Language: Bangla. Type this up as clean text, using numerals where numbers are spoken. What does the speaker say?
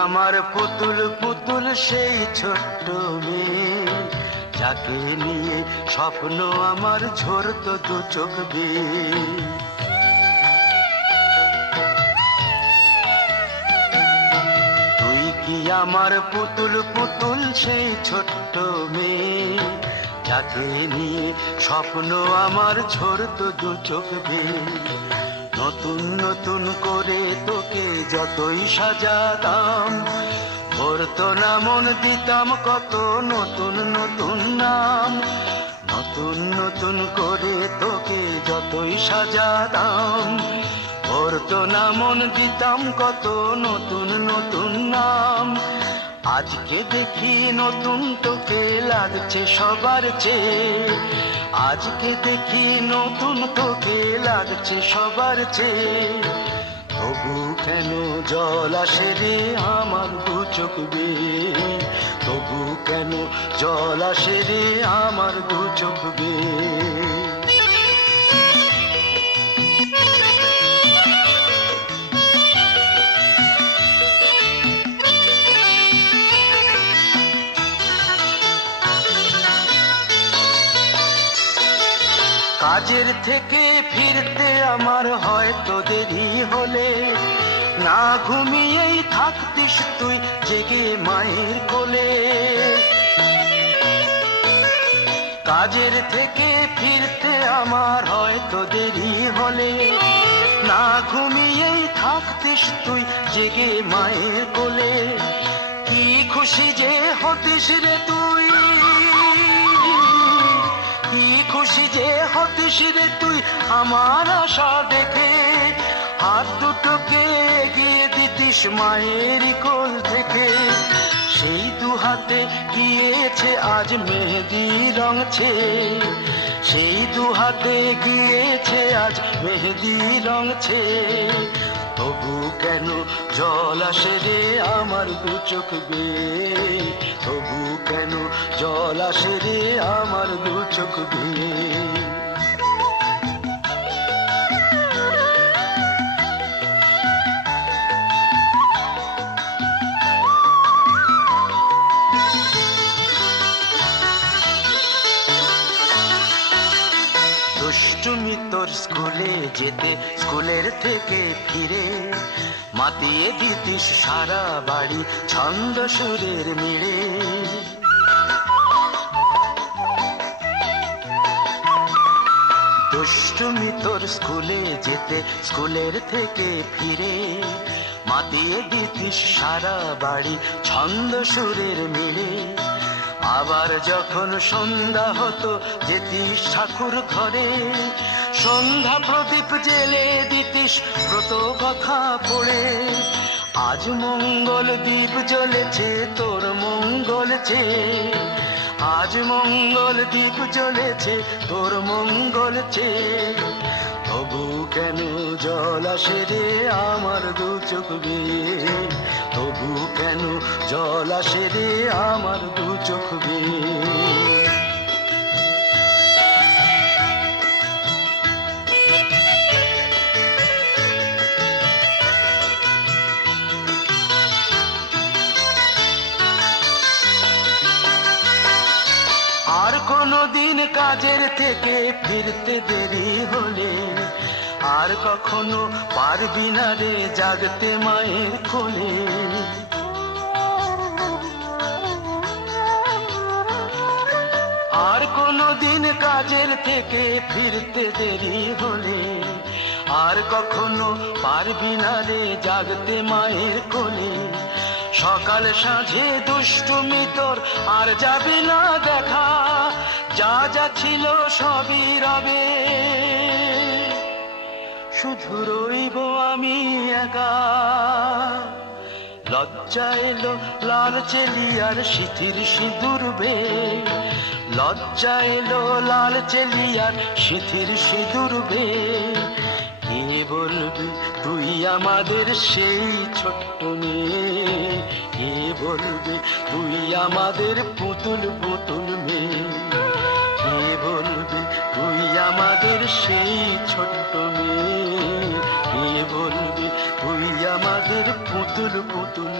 আমার পুতুল পুতুল সেই ছোট্ট মেয়ে, যাকে নিয়ে স্বপ্ন আমার ঝরতো দু চোখ বেয়ে। তুই কি আমার পুতুল পুতুল সেই ছোট্ট মেয়ে, যাকে নিয়ে স্বপ্ন আমার ঝরতো দু চোখ বেয়ে। নতুন নতুন করে তোকে যতই সাজাতাম, ভরতো না মন, দিতাম কত নতুন নতুন নাম। নতুন নতুন করে তোকে যতই সাজাতাম, ভরতো না মন, দিতাম কত নতুন নতুন নাম। আজকে দেখি নতুন তোকে লাগছে সবার চেয়ে, আজকে দেখি নতুন তোকে লাগছে সবার চেয়ে। তবু কেন জল আসে রে আমার দু চোখ বেয়ে, তবু কেন জল আসে রে আমার দু চোখ বেয়ে। কাজের থেকে ফিরতে আমার হয়তো দেরি হলে, না ঘুমিয়েই থাকতিস তুই জেগে মায়ের কোলে। কাজের থেকে ফিরতে আমার হয়তো দেরি হলে, না ঘুমিয়েই থাকতিস তুই জেগে মায়ের কোলে। কি খুশি যে হতিস রে তুই, কি খুশি যে হতিস রে তুই আমার আশা দেখে। হাত দুটোকে এগিয়ে দিতিস মায়ের কোল থেকে, সেই দু হাতে গিয়েছে আজ মেহেদি রঙছে, সেই দু হাতে গিয়েছে আজ মেহেদি রঙছে। তবু কেন জল আসে রে আমার দু চোখ বেয়ে, তবু কেন জল আসে রে আমার দু চোখ বেয়ে। দুষ্টুমি তোর স্কুলে যেতে, স্কুলের থেকে ফিরে মাতিয়ে দিতিস সারা বাড়ি ছন্দ সুরের মিড়ে। দুষ্টুমি তোর স্কুলে যেতে, স্কুলের থেকে ফিরে মাতিয়ে দিতিস সারা বাড়ি ছন্দ সুরের মিড়ে। আবার যখন সন্ধ্যা হতো যেতিস ঠাকুর ঘরে, সন্ধ্যা প্রদীপ জেলে দিতিস ব্রত কথা পড়ে। আজ মঙ্গল দ্বীপ জ্বলেছে তোর মঙ্গল চেয়ে, আজ মঙ্গল দ্বীপ জ্বলেছে তোর মঙ্গল চেয়ে। তবু কেন জল আসে রে আমার দু চোখ বেয়ে, তবু কেন জল আসে রে আমার দু চোখ বেয়ে। আর কোনদিন কাজের থেকে ফিরতে দেরি হলে, আর কখনো পারবি না রে জাগতে মায়ের কোলে। আর কোনদিন কাজের থেকে ফিরতে দেরি হলে, আর কখনো পারবি না রে জাগতে মায়ের কোলে। সকাল সাঁঝে দুষ্টুমি তোর আর যাবে না দেখা, যা যা ছিল সবই রবে, শুধু রইব আমি একা। লজ্জা এলো লাল চেলিয়ার সিথির সিঁদুর বে, লজ্জা এলো লাল চেলিয়ার সিথির সিঁদুর বে। কে বলবি তুই আমাদের সেই ছোট্ট মেয়ে, কে বলবি তুই আমাদের পুতুল পুতুল মেয়ে। কে বলবি তুই আমাদের সেই ছোট্ট মেয়ে, কে বলবি তুই আমাদের পুতুল পুতুল